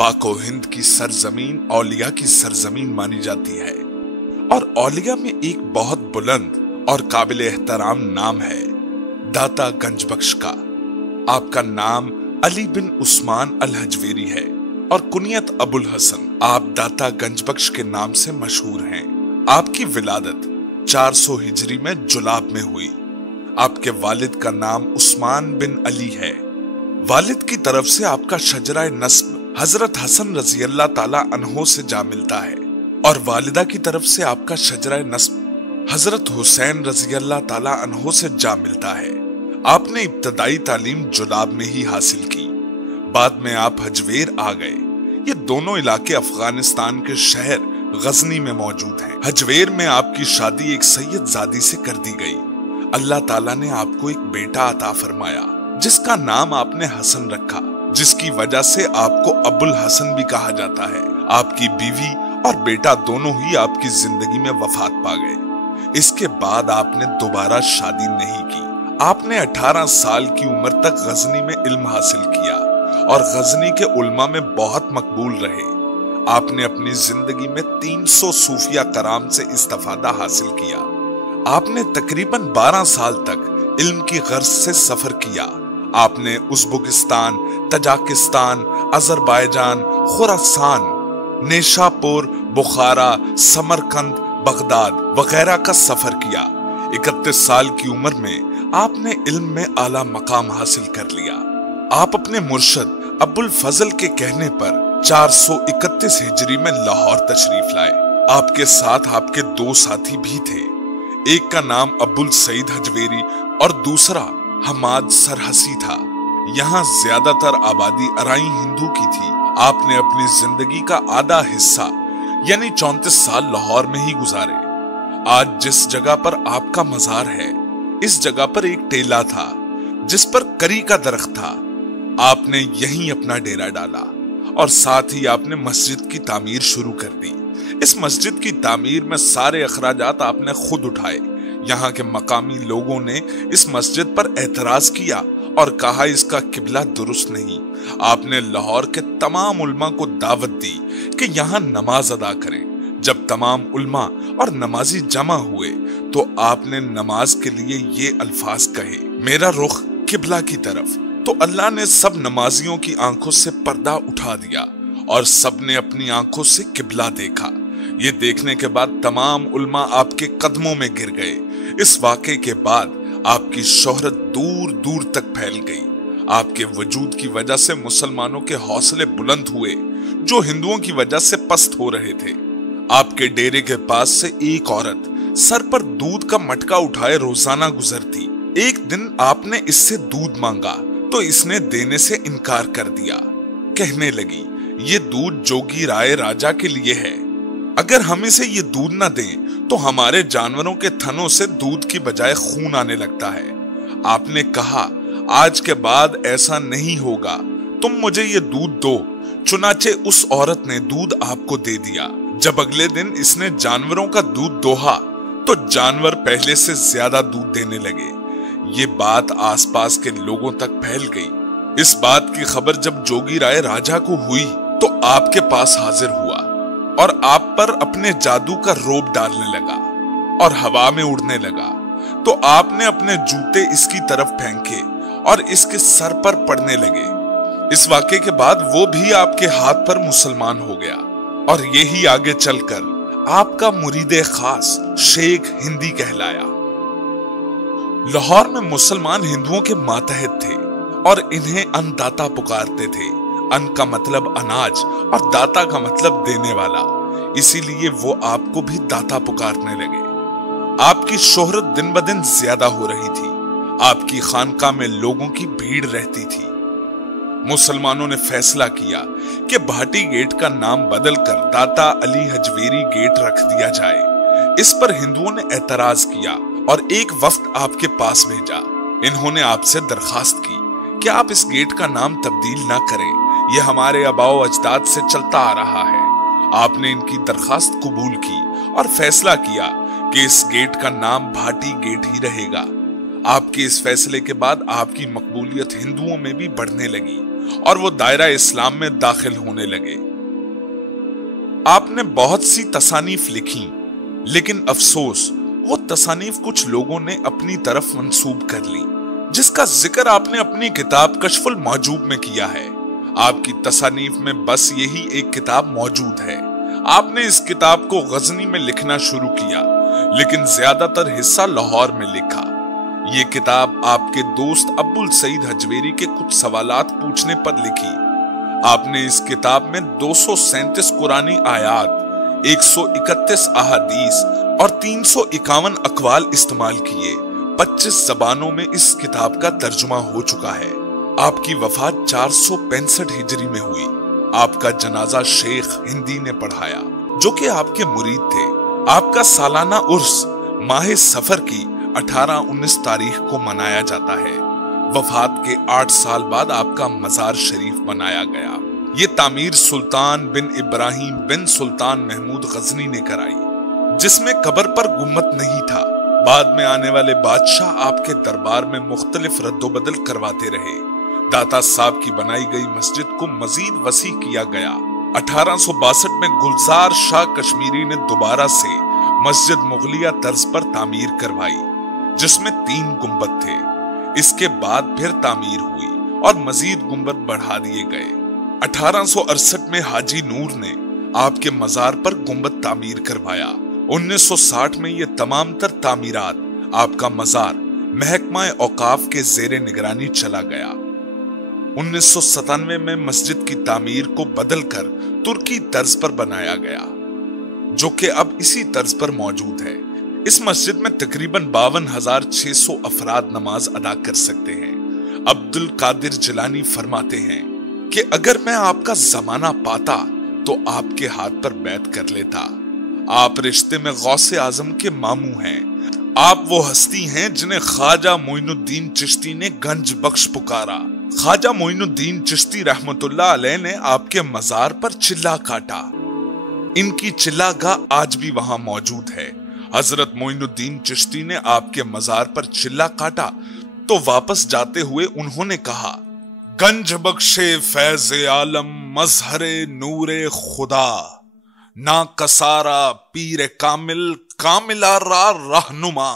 पाको हिंद की सरजमीन औलिया की सरजमीन मानी जाती है और औलिया में एक बहुत बुलंद और काबिल एहतराम नाम है दाता गंजबख्श का। आपका नाम अली बिन उस्मान अल हजवेरी है और कुनियत अबुल हसन। आप दाता गंजबख्श के नाम से मशहूर हैं। आपकी विलादत 400 हिजरी में जुलाब में हुई। आपके वालिद का नाम उस्मान बिन अली है। वालिद की तरफ से आपका शजरा नस्ब हजरत हसन रजी अल्लाह ताला अन्हो से जा मिलता है और वालिदा की तरफ से आपका शजरा नस्ब हजरत हुसैन रजी अल्लाह ताला अन्हो से जा मिलता है। आपने इब्तदाई तालीम जुलाब में ही हासिल की। बाद में आप हजवेर आ गए। ये दोनों इलाके अफगानिस्तान के शहर गजनी में मौजूद हैं। हजवेर में आपकी शादी एक सैयदजादी से कर दी गई। अल्लाह ताला ने आपको एक बेटा अता फरमाया जिसका नाम आपने हसन रखा, जिसकी वजह से आपको अबुल हसन भी कहा जाता है। आपकी बीवी और बेटा दोनों ही आपकी जिंदगी में वफात पा गए। इसके बाद आपने दोबारा शादी नहीं की। आपने 18 साल की उम्र तक गजनी में इल्म हासिल किया और गजनी के उलमा में बहुत मकबूल रहे। आपने अपनी जिंदगी में 300 सूफिया कराम से इस्तिफादा हासिल किया। आपने तकरीबन 12 साल तक इल्म की गर्ज से सफर किया। आपने Uzbekistan, Tajikistan, Azerbaijan, Khorasan, Nishapur, बुखारा, समरकंद, बगदाद वगैरह का सफर किया। 31 साल की उम्र में आपने इल्म में आला मकाम हासिल कर लिया। आप अपने मुर्शद अबुल फजल के कहने पर 431 हिजरी में लाहौर तशरीफ लाए। आपके साथ आपके 2 साथी भी थे। एक का नाम अबुल सईद हजवेरी और दूसरा हमाद सरहसी था। यहाँ ज्यादातर आबादी अराई हिंदू की थी। आपने अपनी जिंदगी का आधा हिस्सा यानी 34 साल लाहौर में ही गुजारे। आज जिस जगह पर आपका मजार है, इस जगह पर एक टेला था जिस पर करी का दरख्त था। आपने यहीं अपना डेरा डाला और साथ ही आपने मस्जिद की तामीर शुरू कर दी। इस मस्जिद की तामीर में सारे अखराजात आपने खुद उठाए। यहाँ के मकामी लोगों ने इस मस्जिद पर एतराज किया और कहा इसका किबला दुरुस्त नहीं। आपने लाहौर के तमाम उल्मा को दावत दी कि यहाँ नमाज अदा करें। जब तमाम उल्मा और नमाजी जमा हुए तो आपने नमाज के लिए ये अल्फाज कहे, मेरा रुख किबला की तरफ। तो अल्लाह ने सब नमाजियों की आंखों से पर्दा उठा दिया और सब ने अपनी आंखों से किबला देखा। ये देखने के बाद तमाम उल्मा आपके कदमों में गिर गए। इस वाक़े के बाद आपकी शोहरत दूर दूर तक फैल गई। आपके वजूद की वजह से मुसलमानों के हौसले बुलंद हुए जो हिंदुओं की वजह से पस्त हो रहे थे। आपके डेरे के पास से एक औरत सर पर दूध का मटका उठाए रोजाना गुजरती। एक दिन आपने इससे दूध मांगा तो इसने देने से इनकार कर दिया। कहने लगी, ये दूध जोगी राय राजा के लिए है। अगर हम इसे ये दूध न दें तो हमारे जानवरों के थनों से दूध की बजाय खून आने लगता है। आपने कहा, आज के बाद ऐसा नहीं होगा, तुम मुझे ये दूध दो। चुनाचे उस औरत ने दूध आपको दे दिया। जब अगले दिन इसने जानवरों का दूध दोहा तो जानवर पहले से ज्यादा दूध देने लगे। ये बात आसपास के लोगों तक फैल गई। इस बात की खबर जब जोगी राय राजा को हुई तो आपके पास हाजिर हुआ और आप पर अपने जादू का रोब डालने लगा और हवा में उड़ने लगा। तो आपने अपने जूते इसकी तरफ फेंके और इसके सर पर पड़ने लगे। इस वाक़े के बाद वो भी आपके हाथ पर मुसलमान हो गया और यही आगे चलकर आपका मुरीदे खास शेख हिंदी कहलाया। लाहौर में मुसलमान हिंदुओं के मातहत थे और इन्हें अन्नदाता पुकारते थे। अन्न का मतलब अनाज और दाता का मतलब देने वाला, इसीलिए वो आपको भी दाता पुकारने लगे। आपकी शोहरत दिन ब दिन ज्यादा हो रही थी। आपकी खानका में लोगों की भीड़ रहती थी। मुसलमानों ने फैसला किया कि भाटी गेट का नाम बदलकर दाता अली हजवेरी गेट रख दिया जाए। इस पर हिंदुओं ने एतराज किया और एक वफ्द आपके पास भेजा। इन्होंने आपसे दरखास्त की कि आप इस गेट का नाम तब्दील ना करें, यह हमारे आबाओ अजदाद से चलता आ रहा है। आपने इनकी दरखास्त कबूल की और फैसला किया कि इस गेट का नाम भाटी गेट ही रहेगा। आपके इस फैसले के बाद आपकी मकबूलियत हिंदुओं में भी बढ़ने लगी और वो दायरा इस्लाम में दाखिल होने लगे। आपने बहुत सी तसानीफ लिखी, लेकिन अफसोस वो तसानीफ कुछ लोगों ने अपनी तरफ मंसूब कर ली, जिसका जिक्र आपने अपनी किताब कश्फुल मौजूब में किया है। आपकी तसानीफ में बस यही एक किताब मौजूद है। आपने इस किताब को गजनी में लिखना शुरू किया, लेकिन ज्यादातर हिस्सा लाहौर में लिखा। ये किताब आपके दोस्त अब्दुल सईद हजवेरी के कुछ सवालात पूछने पर लिखी। आपने इस किताब में 237 कुरानी आयात, 131 अहादीस और 351 अकवाल इस्तेमाल किए। 25 जबानों में इस किताब का तर्जुमा हो चुका है। आपकी वफात 465 हिजरी में हुई। आपका जनाजा शेख हिंदी ने पढ़ाया, जो कि आपके मुरीद थे। आपका सालाना उर्स माह सफर की 18-19 तारीख को मनाया जाता है। वफात के 8 साल बाद आपका मजार शरीफ बनाया गया। ये तामीर सुल्तान बिन इब्राहिम बिन सुल्तान महमूद गजनी ने कराई, जिसमें कब्र पर गुम्मत नहीं था। बाद में आने वाले बादशाह आपके दरबार में मुख्तलिफ रद्दोबदल करवाते रहे। दाता साहब की बनाई गई मस्जिद को मजीद वसी किया गया। 1862 में गुलजार शाह कश्मीरी ने दोबारा से मस्जिद मुगलिया तर्ज पर तामीर करवाई, जिसमें 3 गुंबद थे। इसके बाद फिर तामीर हुई और मजीद गुंबद बढ़ा दिए गए। 1868 में हाजी नूर ने आपके मजार पर गुंबद तामीर करवाया। 1960 में ये तमाम तर तामीरात आपका मजार महकमा औकाफ के जेरे निगरानी चला गया। 1997 में मस्जिद की तामीर को बदलकर तुर्की तर्ज पर बनाया गया, जो कि अब इसी तर्ज पर मौजूद है। इस मस्जिद में तकरीबन 52,600 अफराद नमाज अदा कर सकते हैं। अब्दुल कादिर जिलानी फरमाते हैं कि अगर मैं आपका जमाना पाता तो आपके हाथ पर बैत कर लेता। आप रिश्ते में गौसे आजम के मामू हैं। आप वो हस्ती हैं जिन्हें ख्वाजा मोइनुद्दीन चिश्ती ने गंज बख्श पुकारा। ख्वाजा मोइनुद्दीन चिश्ती रहमतुल्लाह अलैह ने आपके मजार पर चिल्ला काटा। इनकी चिल्लागाह आज भी वहां मौजूद है। हजरत मोइनुद्दीन चिश्ती ने आपके मजार पर चिल्ला काटा तो वापस जाते हुए उन्होंने कहा, गंज बख्शे फैज आलम मजहरे नूरे खुदा, ना कसारा पीर कामिल कामिला रा रहनुमा।